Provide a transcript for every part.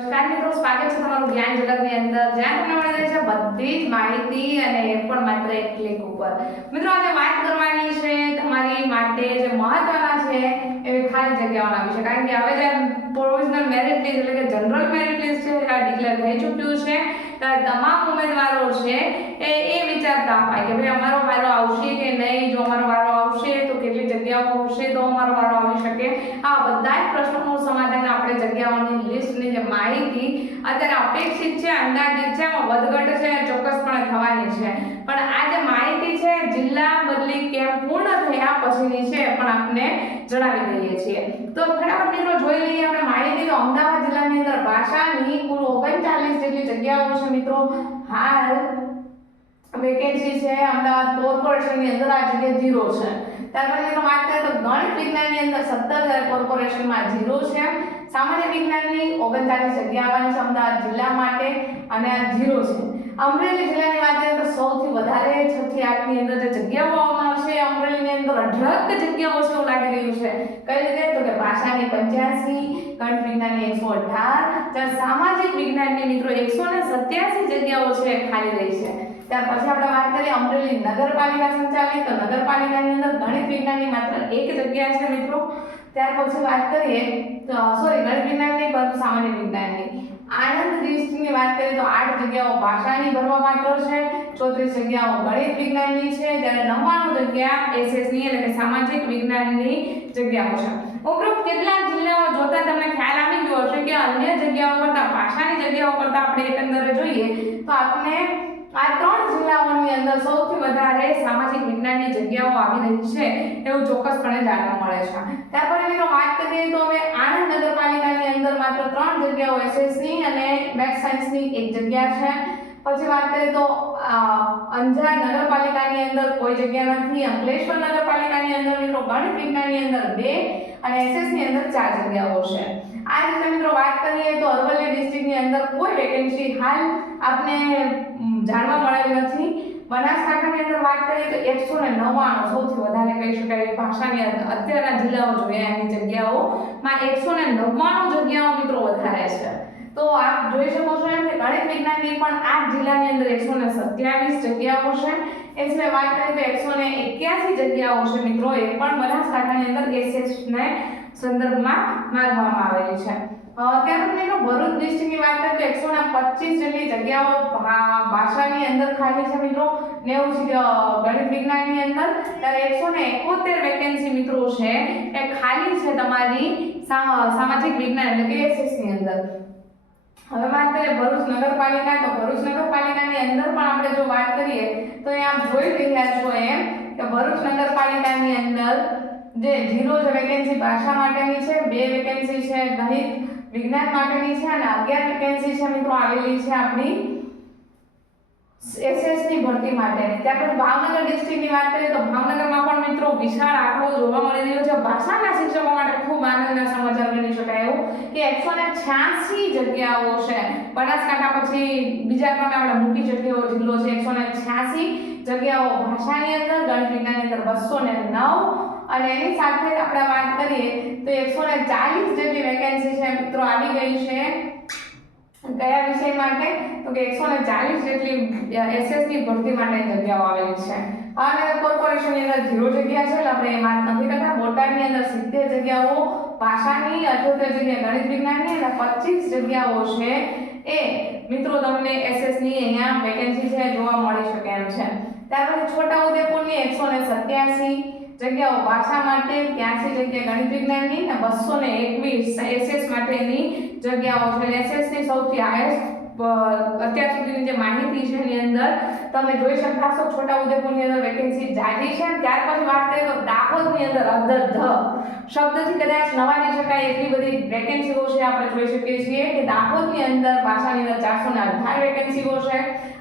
નમસ્કાર મિત્રો, સ્વાગત છે તમારું જ્ઞાન જગતની અંદર, જ્યાં તમને મળી રહે છે બધી જ માહિતી અને એ પણ માત્ર એક ક્લિક ઉપર. મિત્રો આજે વાત કરવાની છે તમારી માટે જે મહત્વના છે એવી ખાલી જગ્યાઓના વિશે, કારણ કે હવે જે પ્રોવિઝનલ મેરિટ લિસ્ટ એટલે કે જનરલ મેરિટ લિસ્ટ છે એ ડિક્લેર થઈ ચૂક્યું છે. ત્યારે તમામ ઉમેદવારો છે એ વિચારતા હોય કે ભાઈ અમારો વારો આવશે કે નહીં, જો અમારો વારો આવશે તો કેટલી જગ્યાઓ હશે તો અમારો વારો આવી શકે. આ બધા જ પ્રશ્નોનું સમાધાન આપણે જગ્યાઓની લિસ્ટની જે માહિતી અત્યારે અપેક્ષિત છે, અંદાજિત છે, એમાં વધઘટ છે ચોક્કસપણે થવાની છે. પણ આ જે માહિતી છે જિલ્લા બદલી કેમ પૂર્ણ થયા પછીની છે પણ આપને જણાવી દઈએ છીએ. તો ફટાફટ મિત્રો જોઈ લઈએ આપણે માહિતી. તો અમદાવાદ જિલ્લાની અંદર ભાષાની કુલ 39 જેટલી જગ્યાઓ છે મિત્રો. હાલ વેકેન્સી છે અમદાવાદ કોર્પોરેશનની અંદર આ જગ્યા 0 છે. ત્યાર પછી વાત કરીએ તો ગણિત વિજ્ઞાનની અંદર 17 કોર્પોરેશનમાં 0 છે. સામાન્ય વિજ્ઞાનની 39 જગ્યા આવવાની છે અમદાવાદ જિલ્લા માટે અને આ 0 છે. અમરેલી જિલ્લાની વાત કરીએ તો સૌથી વધારે 6 થી 8 ની અંદર જે જગ્યાઓ આવનાર છે અમરેલીની અંદર અઢળક જગ્યાઓ છે એવું લાગી રહ્યું છે. કઈ રીતે? તો કે ભાષાની 85, ગણિત વિજ્ઞાનની 118, જ્યારે સામાજિક વિજ્ઞાનની મિત્રો 187 જગ્યાઓ છે ખાલી રહી છે. ત્યાર પછી આપણે વાત કરીએ અમરેલી નગરપાલિકા સંચાલિત, તો નગરપાલિકાની અંદર ગણિત વિજ્ઞાનની માત્ર 1 જગ્યા છે મિત્રો. ત્યાર પછી વાત કરીએ તો ગણિત વિજ્ઞાનની પરંતુ સામાન્ય વિજ્ઞાનની. આણંદ ડિસ્ટ્રિક્ટની વાત કરીએ તો 8 જગ્યાઓ ભાષાની ભરવા પાત્ર છે, 34 જગ્યાઓ ગણિત વિજ્ઞાનની છે, જ્યારે 99 જગ્યા એસએસની એટલે કે સામાજિક વિજ્ઞાનની જગ્યાઓ છે. ઉપરોક્ત કેટલાક જિલ્લાઓ જોતા તમને ખ્યાલ આવી ગયો હશે કે અન્ય જગ્યાઓ કરતા ભાષાની જગ્યાઓ કરતા આપણે એકંદરે જોઈએ તો આપણે આ 3 જિલ્લાઓની અંદર સૌથી વધારે સામાજિક વિજ્ઞાનની જગ્યાઓ આવી રહી છે એવું ચોક્કસપણે જાણવા મળે છે. ત્યાર પછી મિત્રો વાત કરીએ તો હવે આણંદ નગરપાલિકાની અંદર માત્ર 3 જગ્યાઓ એસએસની અને મેથ્સ સાયન્સની 1 જગ્યા છે. પછી વાત કરીએ તો અંજાર નગરપાલિકાની અંદર કોઈ જગ્યા નથી. અંકલેશ્વર નગરપાલિકાની અંદર મિત્રો ગણિત વિજ્ઞાનની અંદર 2 અને એસએસની અંદર 4 જગ્યાઓ છે. આ રીતે મિત્રો વાત કરીએ તો અરવલ્લી ડિસ્ટ્રિક્ટની અંદર કોઈ વેકેન્સી હાલ આપને જાણવા મળેલ નથી. બનાસકાંઠાની અંદર વાત કરીએ તો 199 સૌથી વધારે કહી શકાય ભાષાની અત્યારના જિલ્લાઓ જોયા એની જગ્યાઓમાં 199 જગ્યાઓ મિત્રો વધારે છે. તો આપ જોઈ શકો છો એમ કે ગણિત વિજ્ઞાનની પણ આ જિલ્લાની અંદર 127 જગ્યાઓ છે. એ સિવાય વાત કરીએ તો 181 જગ્યાઓ છે મિત્રો, એ પણ બનાસકાંઠાની અંદર એસએસ ને સંદર્ભમાં માંગવામાં આવેલી છે. ત્યારબાદ મિત્રો ભરૂચ ડિસ્ટ્રિક્ટની વાત કરીએ તો 125 જેટલી જગ્યાઓ ભાષાની અંદર ખાલી છે મિત્રો, 90 ગણિત વિજ્ઞાનની અંદર, ત્યારે 171 વેકેન્સી મિત્રો છે એ ખાલી છે તમારી સામાજિક વિજ્ઞાન એટલે કે એસએસ ની અંદર. હવે વાત કરીએ ભરૂચ નગરપાલિકા, તો ભરૂચ નગરપાલિકાની અંદર પણ આપણે જો વાત કરીએ તો એ આપ જોઈ રહ્યા છો એમ કે ભરૂચ નગરપાલિકાની અંદર જે 0 જે વેકેન્સી ભાષા માટેની છે, 2 વેકેન્સી છે ગણિત વિજ્ઞાન માટેની છે અને 11 વેકેન્સી છે મિત્રો આવેલી છે આપણી એસએસ ની ભરતી માટેની. ત્યારબાદ ભાવનગર ડિસ્ટ્રિક્ટની વાત કરીએ તો ભાવનગરમાં પણ મિત્રો વિશાળ આંકડો જોવા મળી રહ્યો છે. ભાષાના શિક્ષકો માટે ખૂબ આનંદના સમાચાર ગણી શકાય એવું કે 186 જગ્યાઓ છે. બનાસકાંઠા પછી બીજા ક્રમે આપણે મોટી જગ્યાઓ જિલ્લો છે, 186 જગ્યાઓ ભાષાની અંદર, ગણિત વિજ્ઞાનની અંદર 209 અને એની સાથે આપણે વાત કરીએ તો 140 જેટલી વેકેન્સી છે મિત્રો આવી ગઈ છે. કયા વિષય માટે? તો કે 140 જેટલી એસએસ ની ભરતી માટે જગ્યાઓ આવેલી છે. અને કોર્પોરેશનની અંદર 0 જગ્યા છે એટલે આપણે એ વાત નથી કરતા. બોટાદની અંદર 70 જગ્યાઓ ભાષાની, 78 જગ્યા ગણિત વિજ્ઞાનની અને 25 જગ્યાઓ છે એ મિત્રો તમને એસએસ ની અહીંયા વેકેન્સી છે જોવા મળી શકે એમ છે. ત્યાર પછી છોટાઉદેપુરની 187 જગ્યાઓ ભાષા માટે, 83 જગ્યા ગણિત વિજ્ઞાનની અને 221 એસએસ માટેની જગ્યાઓ છે. એસએસ ની સૌથી હાઈએસ્ટ અત્યાર સુધીની જે માહિતી છે એની અંદર તમે જોઈ શકતા છો છોટાઉદેપુરની અંદર વેકેન્સી જાજી છે. ત્યાર પછી વાત કરીએ તો દાહોદની અંદર શબ્દથી કદાચ નવાજી શકાય એટલી બધી વેકેન્સીઓ છે આપણે જોઈ શકીએ છીએ કે દાહોદની અંદર ભાષાની અંદર 418 વેકેન્સીઓ છે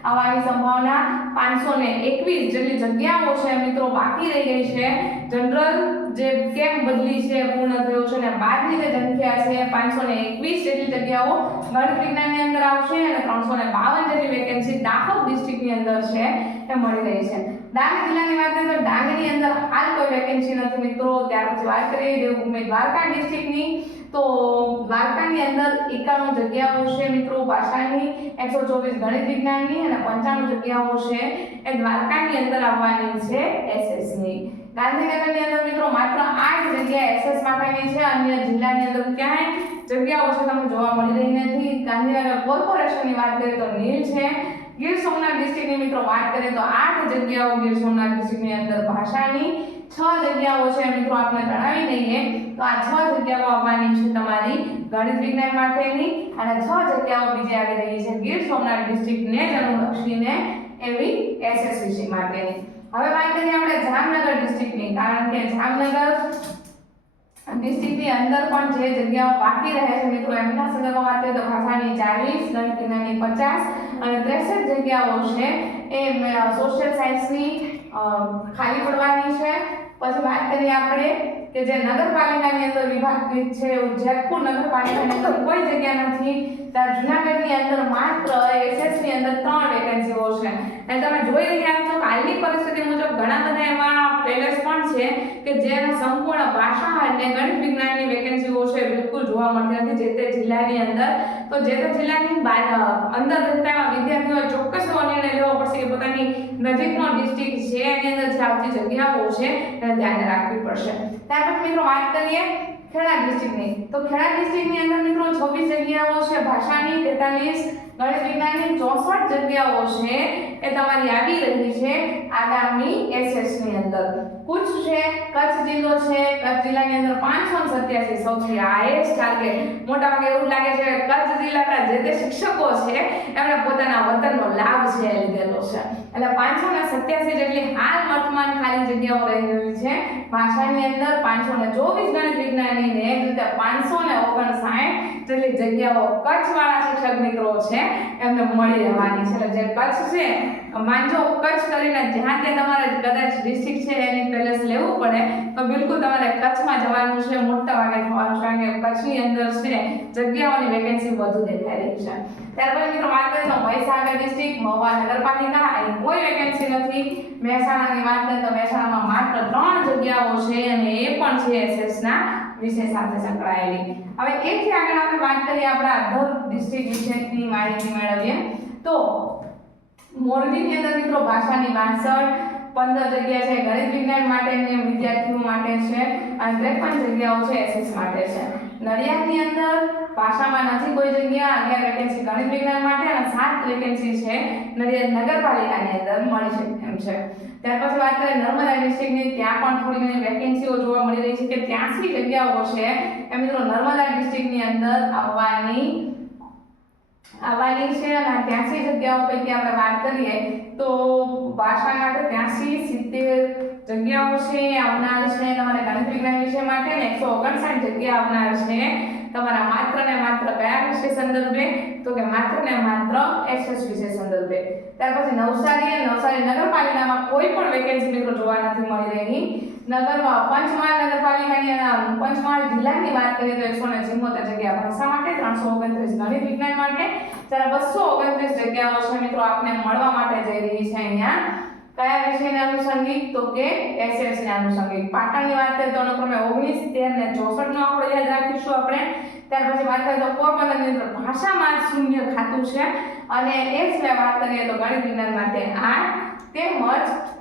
આવવાની સંભાવના. 521 જેટલી જગ્યાઓ છે મિત્રો બાકી રહી ગઈ છે. જનરલ જે કેમ બદલી છે પૂર્ણ થયો છે અને બાદની જે સંખ્યા છે 521 જેટલી જગ્યાઓ ગણિત વિજ્ઞાનની અંદર આવશે અને 352 જેટલી વેકેન્સી દાહોદ ડિસ્ટ્રિક્ટની અંદર છે એ મળી રહી છે. ડાંગ જિલ્લાની વાત કરીએ તો ડાંગની અંદર હાલ કોઈ વેકેન્સી નથી મિત્રો. ત્યાર પછી વાત કરીએ દેવભૂમિ દ્વારકા ડિસ્ટ્રિક્ટની તો દ્વારકાની અંદર 51 જગ્યાઓ છે મિત્રો ભાષાની, 124 ગણિત વિજ્ઞાનની અને 95 જગ્યાઓ છે એ દ્વારકાની અંદર આવવાની છે એસએસની. ગાંધીનગરની અંદર મિત્રો માત્ર 8 જગ્યા એસએસ માટેની છે, અન્ય જિલ્લાની અંદર ક્યાંય જગ્યાઓ છે તમને જોવા મળી રહી નથી. ગાંધીનગર કોર્પોરેશનની વાત કરીએ તો નીલ છે. ગીર સોમનાથ ડિસ્ટ્રિક્ટની મિત્રો વાત કરીએ તો 8 જગ્યાઓ ગીર સોમનાથ ડિસ્ટ્રિક્ટની અંદર ભાષાની, 6 જગ્યાઓ છે મિત્રો આપણે જણાવી દઈએ તો આ 6 જગ્યાઓ આવવાની છે તમારી ગણિત વિજ્ઞાન માટેની અને 6 જગ્યાઓ બીજી આવી રહી છે ગીર સોમનાથ ડિસ્ટ્રિક્ટને જ અનુલક્ષીને એવી એસએસવીસી માટેની. હવે વાત કરીએ આપણે જામનગર ડિસ્ટ્રિક્ટની, કારણ કે જામનગર ડિસ્ટ્રિક્ટની અંદર પણ જે જગ્યાઓ બાકી રહે છે મિત્રો એમના સંદર્ભમાં વાત કરીએ તો ભાષાની 40, ગણિત વિજ્ઞાનની 50 અને 63 જગ્યાઓ છે એ સોશિયલ સાયન્સની ખાલી પડવાની છે. પછી વાત કરીએ આપણે કે જે નગરપાલિકાની અંદર વિભાગ છે, જેતપુર નગરપાલિકાની અંદર કોઈ જગ્યા નથી, ત્યારે જૂનાગઢની અંદર માત્ર એસએસની અંદર 3 વેકેન્સીઓ છે. અને તમે જોઈ રહ્યા છો હાલની પરિસ્થિતિ મુજબ ઘણા બધા એવા પેલેસ પણ છે કે જેનો સંપૂર્ણ ભાષા અને ગણિત વિજ્ઞાનની વેકેન્સીઓ છે બિલકુલ જોવા મળતી નથી જે તે જિલ્લાની અંદર. તો જે તે જિલ્લાની અંદર રહેતા વિદ્યાર્થીઓએ ચોક્કસ નિર્ણય લેવો પડશે કે પોતાની નજીકનો ડિસ્ટ્રિક્ટ છે એની અંદર જે આવતી જગ્યાઓ છે એને ધ્યાન રાખવી પડશે. ત્યાર પછી મિત્રો વાત કરીએ ખેડા ડિસ્ટ્રિક્ટની, તો ખેડા ડિસ્ટ્રિક્ટની અંદર મિત્રો 26 જગ્યાઓ છે ભાષાની, 43 ગણિત વિજ્ઞાનની, 64 જગ્યાઓ છે એ તમારી આવી રહી છે આગામી એસએસની અંદર. કચ્છ છે, કચ્છ જિલ્લો છે, કચ્છ જિલ્લાની અંદર 587 સૌથી હાઈએસ્ટ ટાર્ગેટ. મોટાભાગે એવું લાગે છે કે કચ્છ જિલ્લાના જે તે શિક્ષકો છે એમણે પોતાના વતનનો લાભ છે લીધેલો છે, એટલે 587 જેટલી હાલ વર્તમાન ખાલી જગ્યાઓ રહી રહી છે. ભાષાની અંદર 524 ગણિત વિજ્ઞાનની ને એક રીતે 559 જેટલી જગ્યાઓ કચ્છવાળા શિક્ષક મિત્રો છે એમને મળી રહેવાની છે. એટલે જે કચ્છ છે માનજો કચ્છ કરીને જ્યાં તે તમારે કદાચ ડિસ્ટ્રિક્ટ છે એની પેલેસ લેવું પડે તો બિલકુલ તમારે કચ્છમાં જવાનું છે, મોટા ભાગે થવાનું છે, કારણ કે કચ્છની અંદર છે જગ્યાઓની વેકેન્સી વધુ દેખાઈ રહી છે. ત્યાર પછી મિત્રો વાત કરીએ તો મહીસાગર ડિસ્ટ્રિક્ટ, મહુવા નગરપાલિકા, અહીં કોઈ વેકેન્સી નથી. મહેસાણાની વાત કરીએ તો મહેસાણામાં માત્ર 3 જગ્યાઓ છે અને એ પણ છે એસએસના વિષય સાથે સંકળાયેલી. હવે એથી આગળ આપણે વાત કરીએ આપણા અધર ડિસ્ટ્રિક્ટ વિશેની માહિતી મેળવીએ તો મોરબીની અંદર મિત્રો ભાષાની 62, 15 જગ્યા છે ગણિત વિજ્ઞાન માટેની વિદ્યાર્થીઓ માટે છે અને 53 જગ્યાઓ છે એસએસ માટે છે. નડિયાદની અંદર ભાષામાં નથી કોઈ જગ્યા, 11 વેકેન્સી ગણિત વિજ્ઞાન માટે અને 7 વેકેન્સી છે નડિયાદ નગરપાલિકાની અંદર મળી છે એમ છે. ત્યાર પછી વાત કરીએ નર્મદા ડિસ્ટ્રિક્ટની, ત્યાં પણ થોડી ઘણી વેકેન્સીઓ જોવા મળી રહી છે કે 83 જગ્યાઓ છે એ મિત્રો નર્મદા ડિસ્ટ્રિક્ટની અંદર આવવાની છે અને 83 જગ્યાઓ પૈકી આપણે વાત કરીએ તો ભાષા માટે 83 70 જગ્યાઓ છે આવનાર છે તમારે ગણિત વિજ્ઞાન વિષય માટે ને 159 જગ્યા આવનાર છે તમારા માત્ર ને માત્ર કયા વિષય સંદર્ભે તો કે માત્ર ને માત્ર એસએસ વિષય સંદર્ભે. ત્યાર પછી નવસારી નગરપાલિકામાં કોઈ પણ વેકેન્સી મિત્રો જોવા નથી મળી રહી. પંચમહાલ નગરપાલિકાની પંચમહાલ જિલ્લાની વાત કરીએ તો 174 જગ્યા ભાષા માટે, 329 ગણિત વિજ્ઞાન માટે, જ્યારે 229 જગ્યાઓ છે મિત્રો આપને મળવા માટે જઈ રહી છે અહીંયા કયા વિષયને અનુસંગિક તો કે એસએસ ને અનુસંગિક. પાટણની વાત કરીએ તો અનુક્રમે 19, 13 ને 64 નો આંકડો યાદ રાખીશું આપણે. ત્યાર પછી વાત કરીએ તો પોરબંદરની અંદર ભાષામાં શૂન્ય ખાતું છે અને એ સિવાય વાત કરીએ તો ગણિત વિજ્ઞાન માટે 8 તેમજ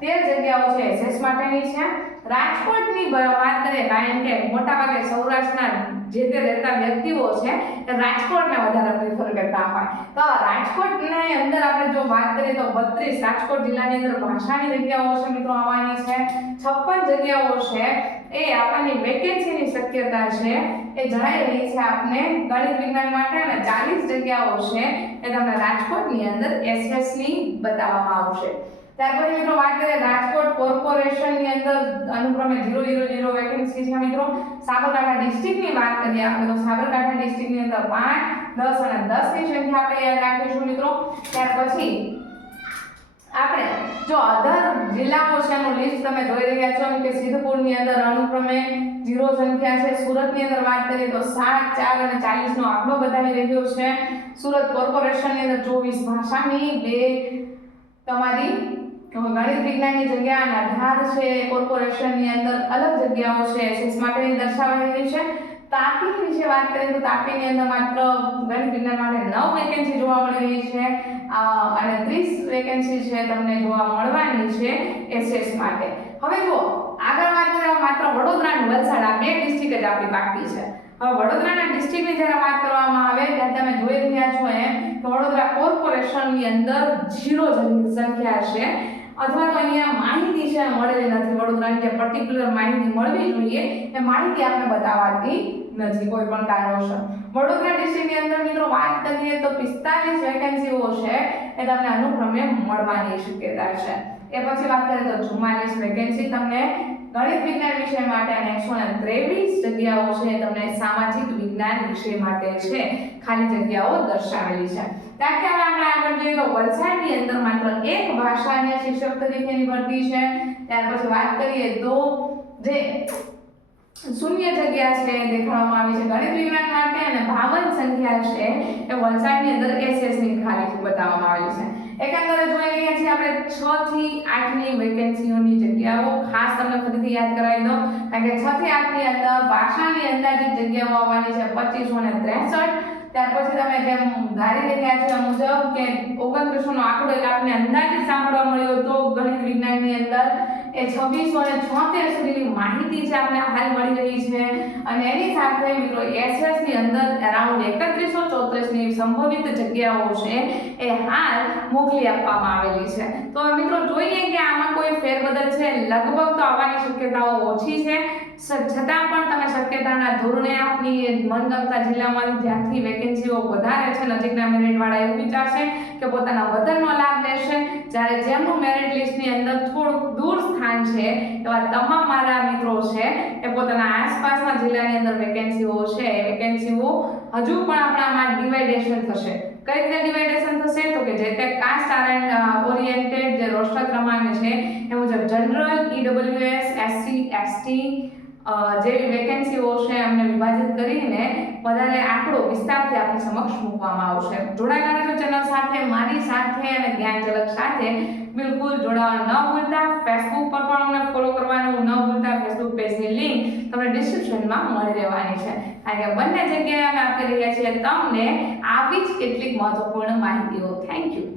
13 જગ્યાઓ છે એસએસ માટેની છે. રાજકોટની વાત કરીએ કારણ કે મોટાભાગે સૌરાષ્ટ્રના જે તે રહેતા વ્યક્તિઓ છે એ રાજકોટને વધારે પ્રિફર કરતા હોય તો રાજકોટની અંદર આપણે જો વાત કરીએ તો 32 રાજકોટ જિલ્લાની અંદર ભાષાની જગ્યાઓ છે મિત્રો આવવાની છે. 56 જગ્યાઓ છે એ આપવાની વેકેન્સીની શક્યતા છે એ જણાઈ રહી છે આપને ગણિત વિજ્ઞાન માટે અને 40 જગ્યાઓ છે એ તમને રાજકોટની અંદર એસએસ ની બતાવવામાં આવશે. ત્યાર પછી મિત્રો વાત કરીએ રાજકોટ કોર્પોરેશનની અંદર અનુક્રમે 000 વેકેન્સી છે મિત્રો. સાબરકાંઠા ડિસ્ટ્રિક્ટની વાત કરીએ આપણે તો સાબરકાંઠા ડિસ્ટ્રિક્ટની અંદર 5, 10 અને 10 ની સંખ્યા આપણે યાદ રાખીશું મિત્રો. ત્યાર પછી આપણે જો અધર જિલ્લાઓ છે એનું લિસ્ટ તમે જોઈ રહ્યા છો કે સિદ્ધપુરની અંદર અનુક્રમે 0 સંખ્યા છે. સુરતની અંદર વાત કરીએ તો 7, 4 અને 40 નો આંકડો બતાવી રહ્યો છે. સુરત કોર્પોરેશનની અંદર 24 ભાષાની, 2 તમારી ગણિત વિજ્ઞાનની જગ્યા અને 18 છે કોર્પોરેશનની અંદર અલગ જગ્યાઓ છે એસએસ માટેની દર્શાવાઈ રહી છે. તાપી વિશે વાત કરીએ તો તાપીની અંદર માત્ર ગણિત વિજ્ઞાન માટે 9 વેકેન્સી જોવા મળી રહી છે અને 30 વેકેન્સી છે તમને જોવા મળવાની છે એસએસ માટે. હવે જો આગળ વાત કરીએ માત્ર વડોદરા અને વલસાડ આ બે ડિસ્ટ્રિક્ટ જ આપણી બાકી છે. હવે વડોદરાના ડિસ્ટ્રિક્ટની જ્યારે વાત કરવામાં આવે ત્યારે તમે જોઈ રહ્યા છો એમ કે વડોદરા કોર્પોરેશનની અંદર 0 સંખ્યા છે અથવા તો અહીંયા માહિતી છે મળેલી નથી. વડોદરાની જે પર્ટિક્યુલર માહિતી મળવી જોઈએ એ માહિતી આપણે બતાવાતી નથી કોઈ પણ કારણોસર. વડોદરા ડિસ્ટ્રિક્ટની અંદર મિત્રો વાત કરીએ તો 45 વેકેન્સીઓ છે એ તમને અનુક્રમે મળવાની શક્યતા છે. એ પછી વાત કરીએ તો 44 વેકેન્સી તમને ગણિત વિજ્ઞાન વિષય માટે અને 123 જગ્યાઓ છે તમને સામાજિક વિજ્ઞાન વિષય માટે છે ખાલી જગ્યાઓ દર્શાવેલી છે. ત્યારથી હવે આપણે આગળ જોઈએ તો વલસાડની અંદર માત્ર એક ભાષાના શિક્ષક તરીકેની ભરતી છે. ત્યાર પછી વાત કરીએ તો જે શૂન્ય જગ્યા છે દેખાડવામાં આવી છે ગણિત વિજ્ઞાન માટે અને 52 સંખ્યા છે એ વલસાડની અંદર એસએસ ની ખાલી બતાવવામાં આવી છે. એકંદરે જોઈ રહ્યા છીએ આપણે 6 થી 8 ની વેકેન્સીઓની જગ્યાઓ ખાસ તમને ફરીથી યાદ કરાવી દો કારણ કે 6 થી 8 ની અંદર ભાષાની અંદાજિત જગ્યાઓ આવવાની છે 2563. ત્યાર પછી તમે જેમ ધારી રહ્યા છો મુજબ કે 2900 નો આંકડો એટલે આપણે અંદાજિત સાંભળવા મળ્યો તો ગણિત વિજ્ઞાનની અંદર એ 2676 સુધીની માહિતી છે આપણે હાલ મળી રહી છે અને એની સાથે મિત્રો એસએસ ની અંદર અરાઉન્ડ 3134 ની સંભવિત જગ્યાઓ છે એ હાલ મોકલી આપવામાં આવેલી છે. તો મિત્રો જોઈએ કે આમાં કોઈ ફેરબદલ છે લગભગ તો આવવાની શક્યતાઓ ઓછી છે. છતાં પણ તમે શક્યતાના ધોરણે આપની મનગમતા જિલ્લામાં જ્યાંથી વેકેન્સીઓ વધારે છે નજીકના મેરિટ વાળા એવું વિચારશે કે પોતાના વતનનો લાભ લેશે. જ્યારે જેમનું મેરિટ લિસ્ટની અંદર થોડુંક દૂર સ્થાન છે એવા તમામ મારા મિત્રો છે એ પોતાના આસપાસના જિલ્લાની અંદર વેકેન્સીઓ છે એ વેકેન્સીઓ હજુ પણ આપણામાં ડિવાઇડેશન થશે. કઈ રીતે ડિવાઇડેશન થશે તો કે જે તે કાસ્ટ ઓરિએન્ટેડ જે રોસ્ટર ક્રમાંક છે એ મુજબ જનરલ ઈડબ્લ્યુએસ એસસી એસટી જેવી વેકેન્સીઓ છે અમને વિભાજિત કરીને વધારે આંકડો વિસ્તારથી આપણી સમક્ષ મૂકવામાં આવશે. જોડાયેલા રહેજો ચેનલ સાથે મારી સાથે અને જ્ઞાન ઝલક સાથે બિલકુલ જોડાવા ન ભૂલતા. ફેસબુક પર પણ અમને ફોલો કરવાનું ન ભૂલતા. ફેસબુક પેજની લિંક તમને ડિસ્ક્રિપ્શનમાં મળી રહેવાની છે કારણ કે બંને જગ્યાએ અમે આપી રહ્યા છીએ તમને આવી જ કેટલીક મહત્વપૂર્ણ માહિતીઓ. Thank you.